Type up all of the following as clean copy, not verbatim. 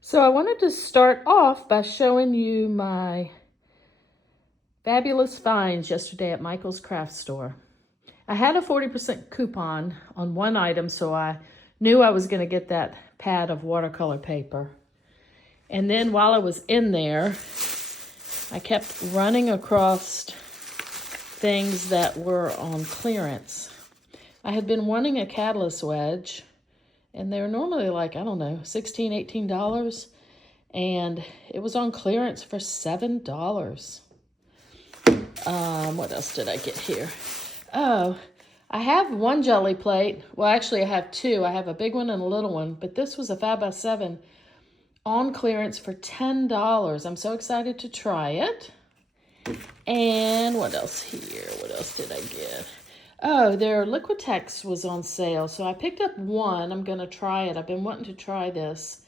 So I wanted to start off by showing you my fabulous finds yesterday at Michael's Craft Store. I had a 40% coupon on one item, so I knew I was going to get that pad of watercolor paper. And then while I was in there, I kept running across things that were on clearance. I had been wanting a catalyst wedge, and they're normally like, I don't know, $16, $18. And it was on clearance for $7. What else did I get here? Oh, I have one jelly plate. Well, actually, I have two. I have a big one and a little one, but this was a 5x7 on clearance for $10. I'm so excited to try it. And what else here? What else did I get? Oh, their Liquitex was on sale, so I picked up one. I'm going to try it. I've been wanting to try this.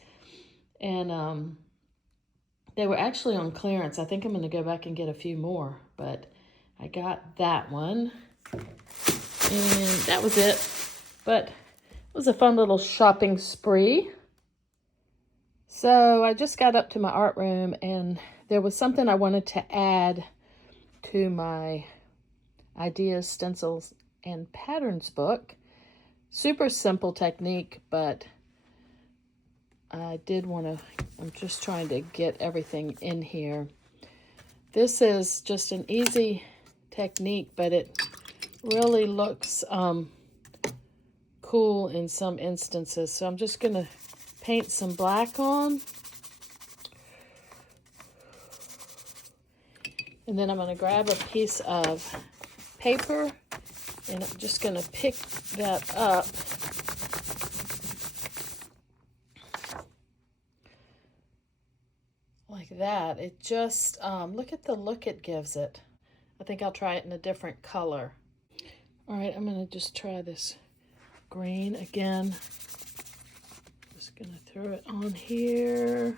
And they were actually on clearance. I think I'm going to go back and get a few more, but I got that one. And that was it. But it was a fun little shopping spree. So I just got up to my art room, and there was something I wanted to add to my Ideas, Stencils, and Patterns book. Super simple technique, but I did want to, I'm just trying to get everything in here. This is just an easy technique, but it really looks cool in some instances. So I'm just going to paint some black on. And then I'm going to grab a piece of paper, and I'm just going to pick that up. Like that. It just, look at the look it gives it. I think I'll try it in a different color. All right, I'm going to just try this green again. Just going to throw it on here.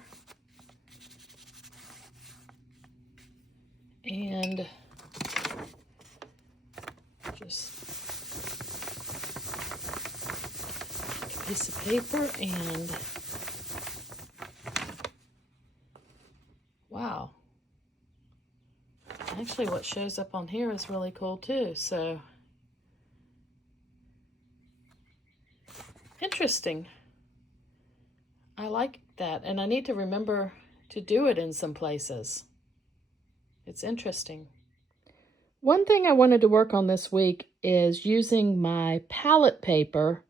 And just take a piece of paper and wow. Actually, what shows up on here is really cool too. So interesting. I like that, and I need to remember to do it in some places. It's interesting. One thing I wanted to work on this week is using my palette paper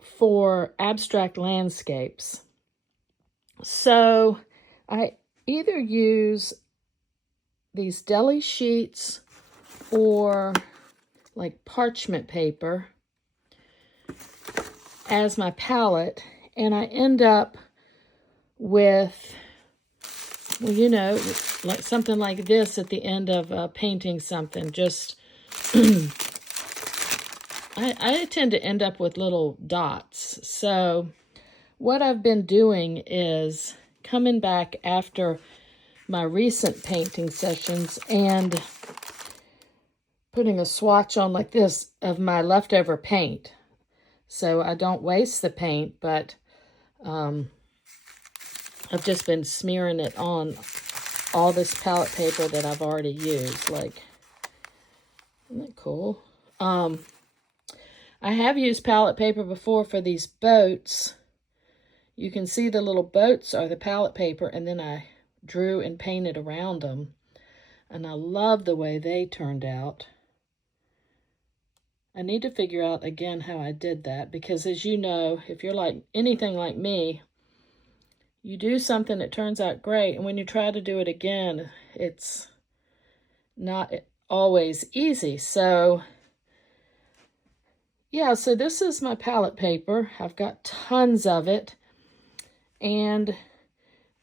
for abstract landscapes. So I either use these deli sheets or like parchment paper as my palette, and I end up with, well, you know, like something like this at the end of painting something. Just I tend to end up with little dots. So what I've been doing is coming back after my recent painting sessions and putting a swatch on like this of my leftover paint. So I don't waste the paint, but I've just been smearing it on all this palette paper that I've already used. Like, isn't that cool? I have used palette paper before for these boats. You can see the little boats are the palette paper, and then I drew and painted around them. And I love the way they turned out. I need to figure out again how I did that, because as you know, if you're like anything like me, you do something, it turns out great, and when you try to do it again, it's not always easy. So yeah, so this is my palette paper. I've got tons of it, and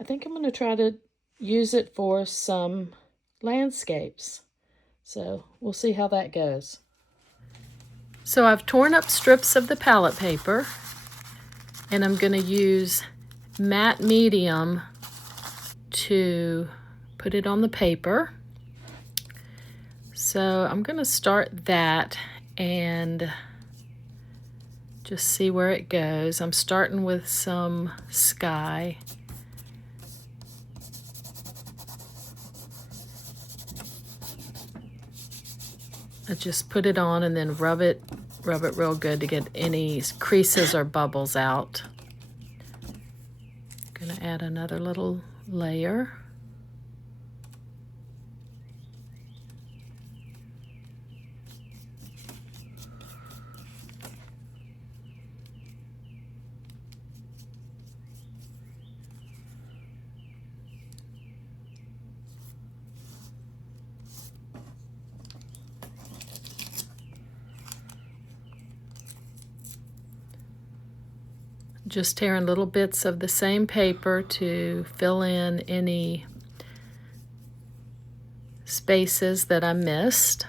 I think I'm going to try to use it for some landscapes. So we'll see how that goes. So I've torn up strips of the palette paper, and I'm going to use matte medium to put it on the paper. So I'm going to start that, and Just see where it goes. I'm starting with some sky. I just put it on and then rub it real good to get any creases or bubbles out. Gonna add another little layer. Just tearing little bits of the same paper to fill in any spaces that I missed.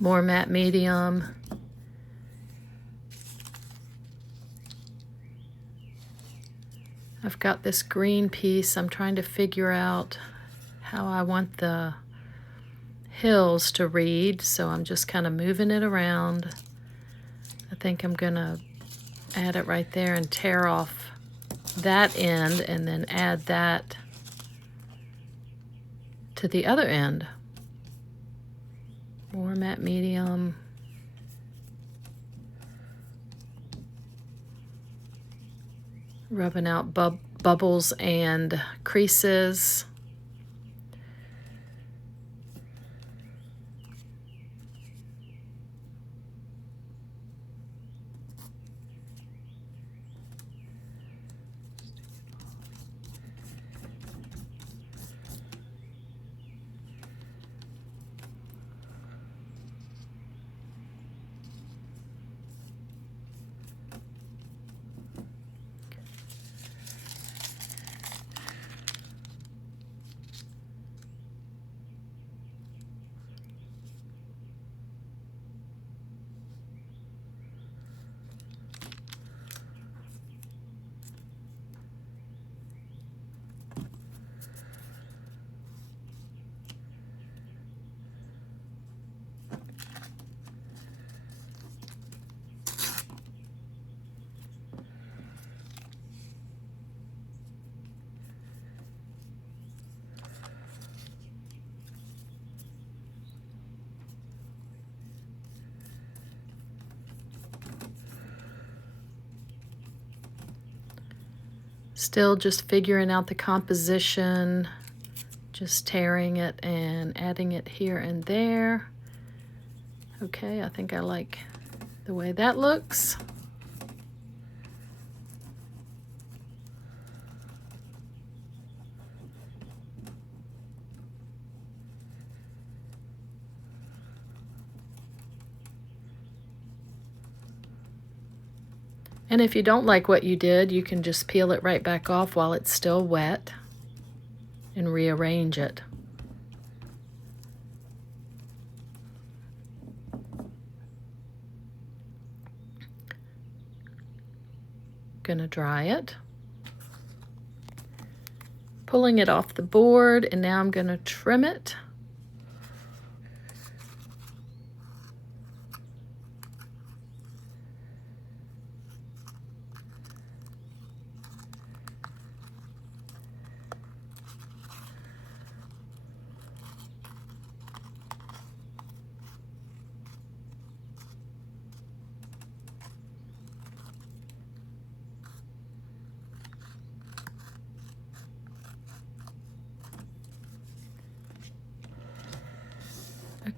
More matte medium. I've got this green piece. I'm trying to figure out how I want the hills to read, so I'm just kind of moving it around. I think I'm gonna add it right there and tear off that end and then add that to the other end. More matte medium. Rubbing out bubbles and creases. Still just figuring out the composition, just tearing it and adding it here and there. Okay, I think I like the way that looks. And if you don't like what you did, you can just peel it right back off while it's still wet and rearrange it. Gonna dry it. Pulling it off the board, and now I'm gonna trim it.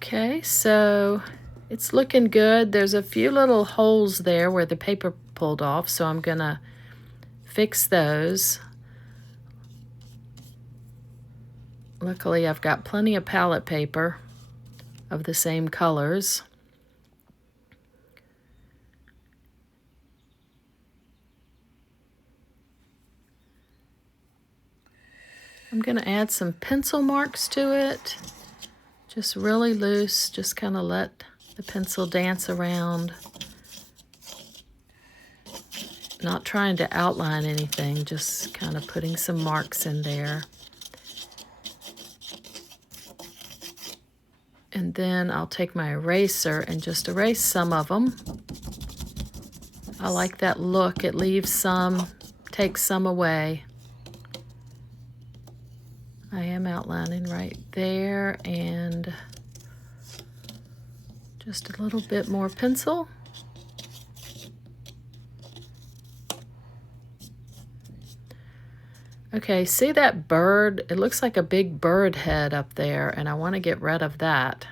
Okay, so it's looking good. There's a few little holes there where the paper pulled off, so I'm gonna fix those. Luckily, I've got plenty of palette paper of the same colors. I'm going to add some pencil marks to it. Just really loose, just kind of let the pencil dance around. Not trying to outline anything, just kind of putting some marks in there. And then I'll take my eraser and just erase some of them. I like that look. It leaves some, takes some away. I am outlining right there, and just a little bit more pencil. Okay, see that bird? It looks like a big bird head up there, and I want to get rid of that.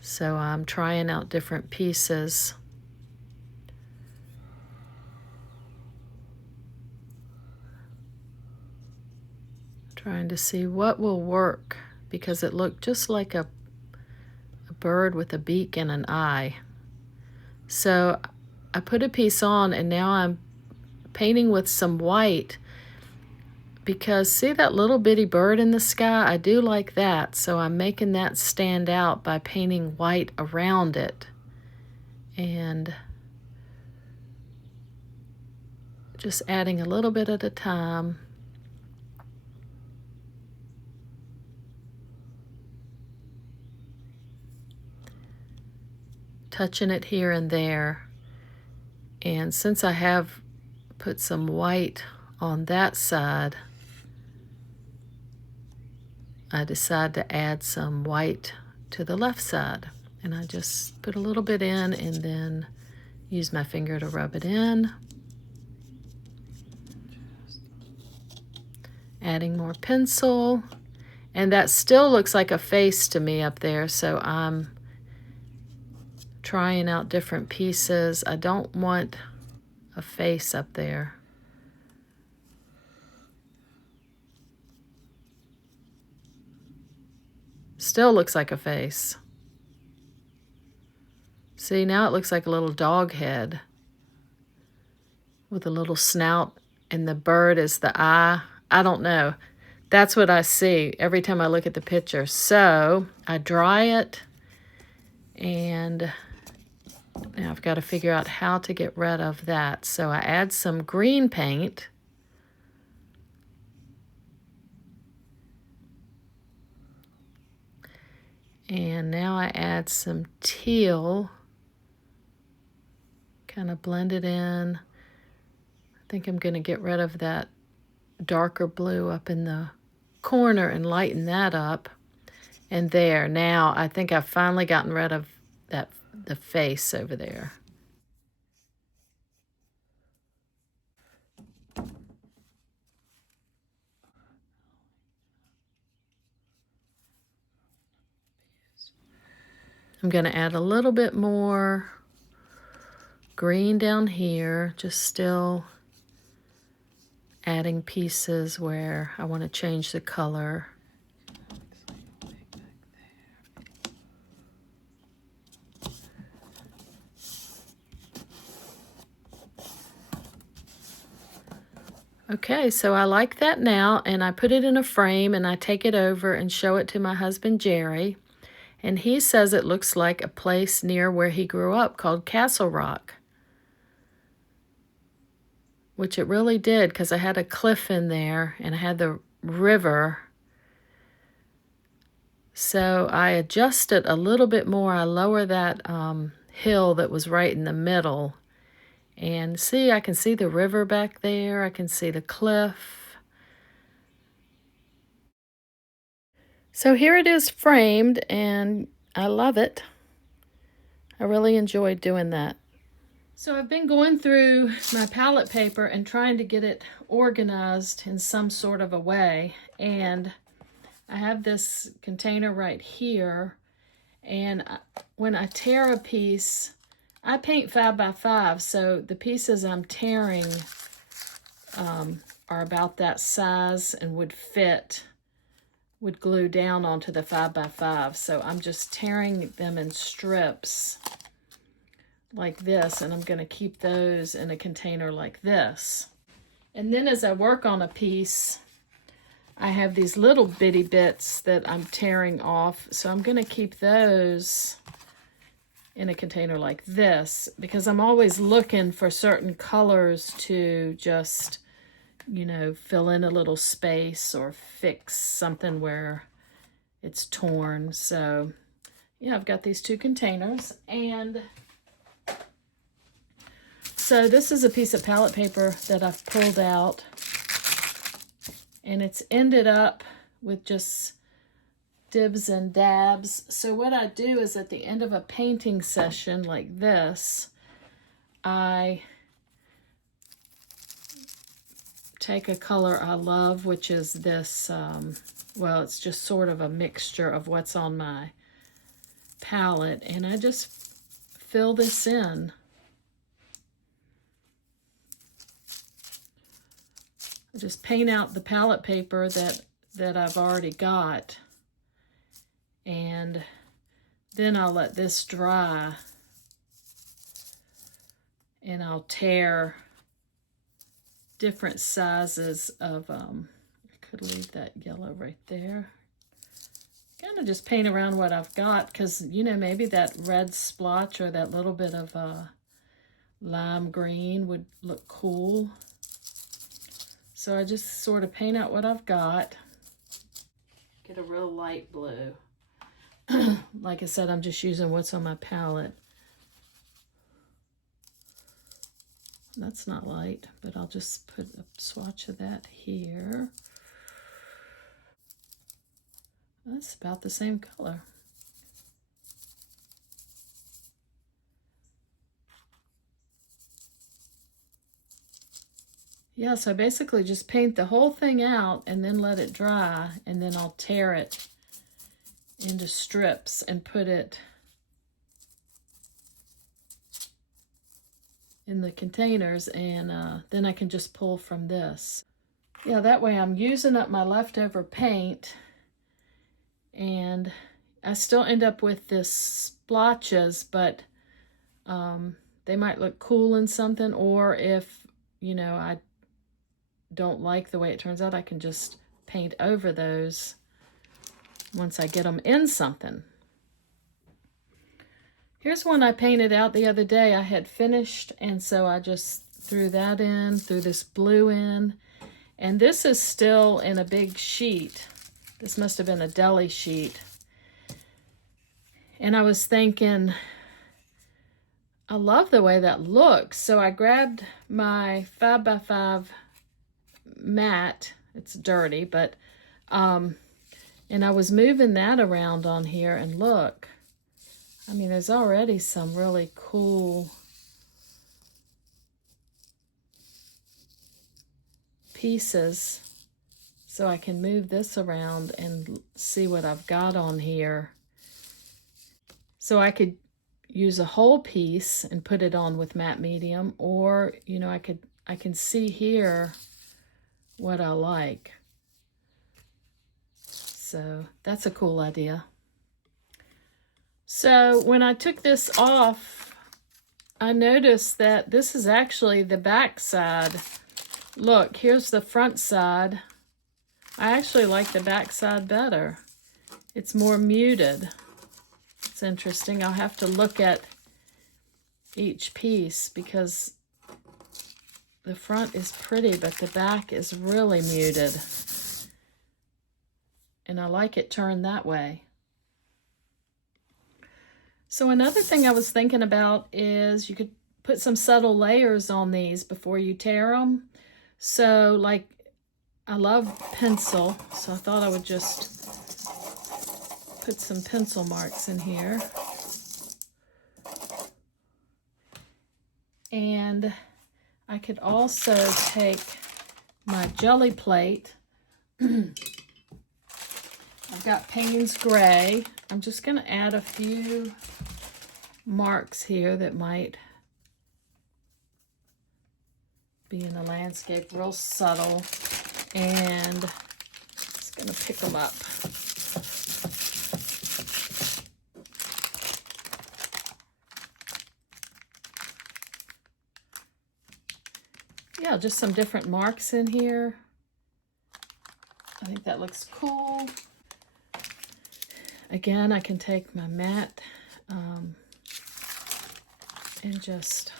So I'm trying out different pieces. Trying to see what will work, because it looked just like a bird with a beak and an eye. So I put a piece on, and now I'm painting with some white, because see that little bitty bird in the sky? I do like that, so I'm making that stand out by painting white around it. And just adding a little bit at a time. Touching it here and there. And since I have put some white on that side, I decide to add some white to the left side. And I just put a little bit in and then use my finger to rub it in. Adding more pencil. And that still looks like a face to me up there, so I'm trying out different pieces. I don't want a face up there. Still looks like a face. See, now it looks like a little dog head with a little snout, and the bird is the eye. I don't know. That's what I see every time I look at the picture. So I dry it, and now I've got to figure out how to get rid of that. So I add some green paint. And now I add some teal. Kind of blend it in. I think I'm going to get rid of that darker blue up in the corner and lighten that up. And there, now I think I've finally gotten rid of the face over there. I'm going to add a little bit more green down here, just still adding pieces where I want to change the color. Okay, so I like that now, and I put it in a frame, and I take it over and show it to my husband, Jerry, and he says it looks like a place near where he grew up called Castle Rock, which it really did, because I had a cliff in there, and I had the river. So I adjust it a little bit more. I lower that hill that was right in the middle. And see, I can see the river back there. I can see the cliff. So here it is framed, and I love it. I really enjoyed doing that. So I've been going through my palette paper and trying to get it organized in some sort of a way. And I have this container right here. And when I tear a piece, I paint 5x5, so the pieces I'm tearing are about that size and would glue down onto the 5x5. So I'm just tearing them in strips like this, and I'm going to keep those in a container like this. And then as I work on a piece, I have these little bitty bits that I'm tearing off, so I'm going to keep those in a container like this because I'm always looking for certain colors to just, you know, fill in a little space or fix something where it's torn. So yeah, I've got these 2 containers, and so this is a piece of palette paper that I've pulled out, and it's ended up with just dibs and dabs. So what I do is at the end of a painting session like this, I take a color I love, which is this, well, it's just sort of a mixture of what's on my palette, and I just fill this in. I just paint out the palette paper that I've already got, and then I'll let this dry, and I'll tear different sizes of, I could leave that yellow right there. Kind of just paint around what I've got because, you know, maybe that red splotch or that little bit of lime green would look cool. So I just sort of paint out what I've got. Get a real light blue. Like I said, I'm just using what's on my palette. That's not light, but I'll just put a swatch of that here. That's about the same color. Yeah, so I basically just paint the whole thing out and then let it dry, and then I'll tear it into strips and put it in the containers, and then I can just pull from this. Yeah, that way I'm using up my leftover paint, and I still end up with this splotches, but they might look cool in something, or if, you know, I don't like the way it turns out, I can just paint over those once I get them in something. Here's one I painted out the other day. I had finished, and so I just threw that in, threw this blue in, and this is still in a big sheet. This must have been a deli sheet. And I was thinking, I love the way that looks. So I grabbed my 5x5 mat. It's dirty, but, and I was moving that around on here, and look, I mean, there's already some really cool pieces. So I can move this around and see what I've got on here. So I could use a whole piece and put it on with matte medium, or, you know, I can see here what I like. So that's a cool idea. So when I took this off, I noticed that this is actually the back side. Look, here's the front side. I actually like the back side better. It's more muted. It's interesting. I'll have to look at each piece because the front is pretty, but the back is really muted. And I like it turned that way. So another thing I was thinking about is you could put some subtle layers on these before you tear them. So like, I love pencil, so I thought I would just put some pencil marks in here. And I could also take my jelly plate. I've got Payne's Gray. I'm just going to add a few marks here that might be in the landscape, real subtle, and just going to pick them up. Yeah, just some different marks in here. I think that looks cool. Again, I can take my mat and just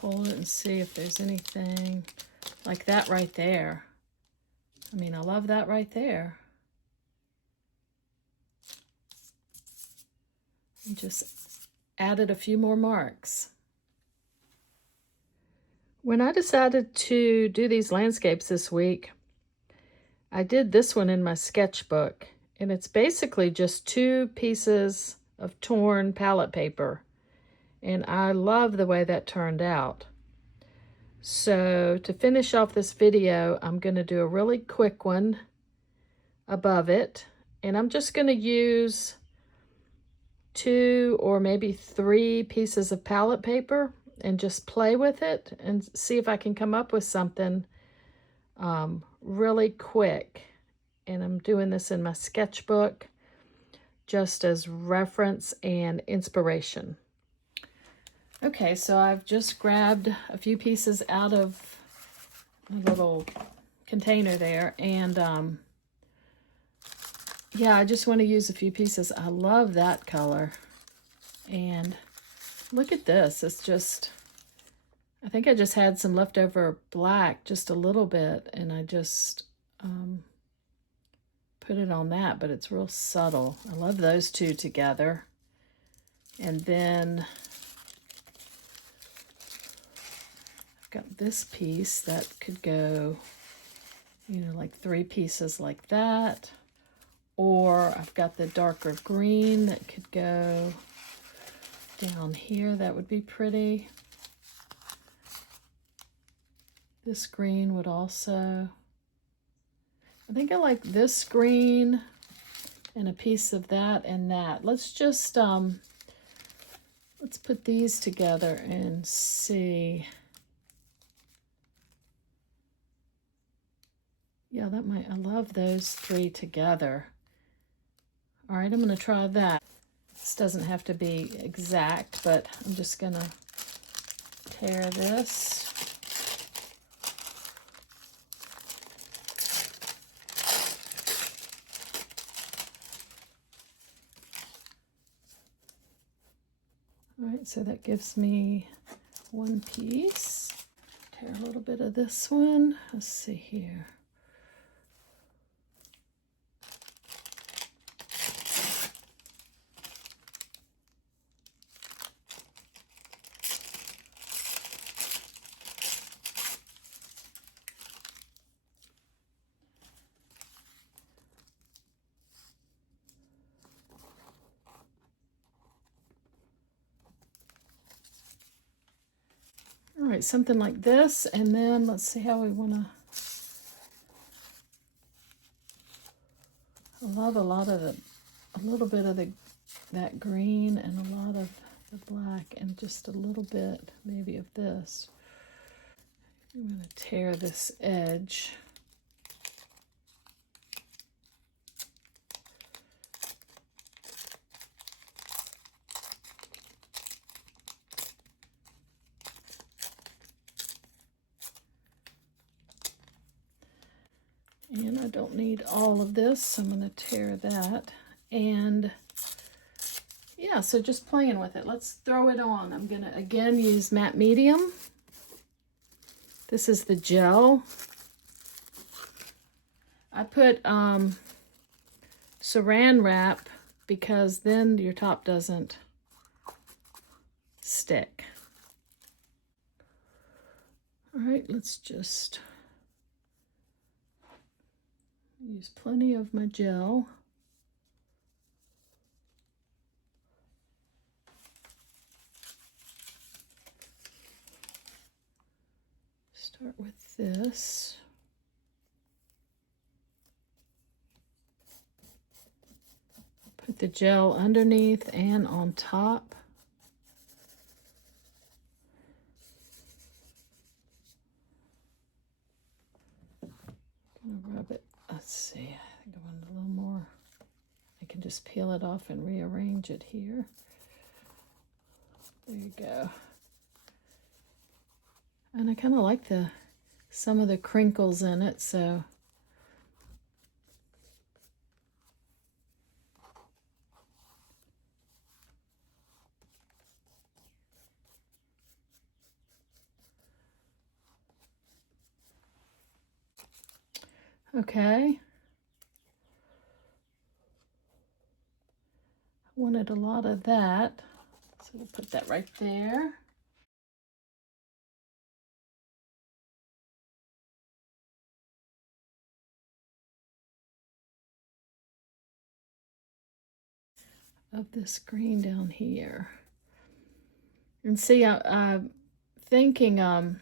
hold it and see if there's anything like that right there. I mean, I love that right there. And just added a few more marks. When I decided to do these landscapes this week, I did this one in my sketchbook, and it's basically just 2 pieces of torn palette paper, and I love the way that turned out. So to finish off this video, I'm going to do a really quick one above it, and I'm just going to use 2 or maybe 3 pieces of palette paper and just play with it and see if I can come up with something really quick. And I'm doing this in my sketchbook just as reference and inspiration. Okay, so I've just grabbed a few pieces out of a little container there, and yeah, I just want to use a few pieces. I love that color. And look at this. It's just, I think I just had some leftover black, just a little bit, and I just put it on that, but it's real subtle. I love those 2 together. And then I've got this piece that could go, you know, like 3 pieces like that. Or I've got the darker green that could go down here. That would be pretty. This green would also, I think I like this green and a piece of that and that. Let's just, let's put these together and see. Yeah, that might, I love those 3 together. All right, I'm going to try that. This doesn't have to be exact, but I'm just going to tear this. All right, so that gives me 1 piece. Tear a little bit of this one. Let's see here. All right, something like this, and then let's see how we want to. I love a little bit of that green and a lot of the black and just a little bit maybe of this. I'm going to tear this edge. And I don't need all of this, so I'm going to tear that. And yeah, so just playing with it. Let's throw it on. I'm going to again use matte medium. This is the gel. I put saran wrap because then your top doesn't stick. All right, let's just use plenty of my gel. Start with this. Put the gel underneath and on top. I'm gonna rub it. Let's see, I think I want a little more. I can just peel it off and rearrange it here. There you go. And I kind of like the some of the crinkles in it, so. Okay. I wanted a lot of that, so we'll put that right there. Of this green down here. And see, I'm thinking,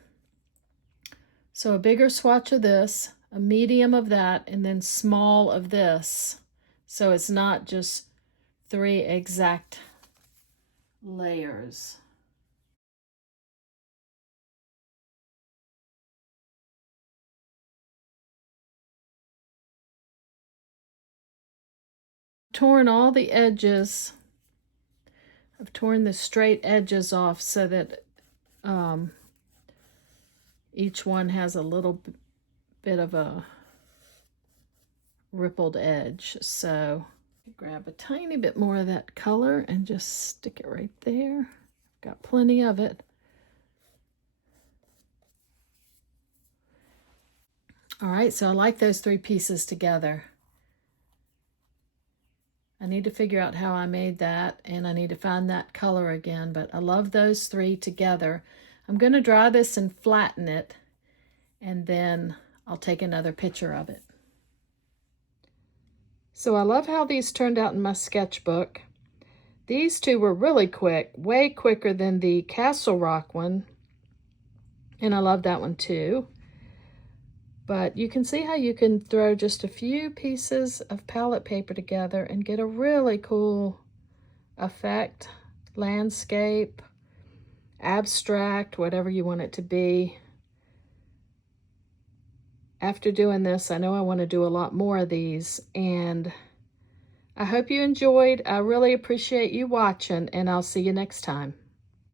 so a bigger swatch of this, a medium of that, and then small of this. So it's not just 3 exact layers. Torn all the edges. I've torn the straight edges off so that each one has a little bit of a rippled edge. So grab a tiny bit more of that color and just stick it right there. Got plenty of it. All right, so I like those 3 pieces together. I need to figure out how I made that, and I need to find that color again, but I love those 3 together. I'm going to dry this and flatten it, and then I'll take another picture of it. So I love how these turned out in my sketchbook. These 2 were really quick, way quicker than the Castle Rock one, and I love that one too. But you can see how you can throw just a few pieces of palette paper together and get a really cool effect, landscape, abstract, whatever you want it to be. After doing this, I know I want to do a lot more of these, and I hope you enjoyed. I really appreciate you watching, and I'll see you next time.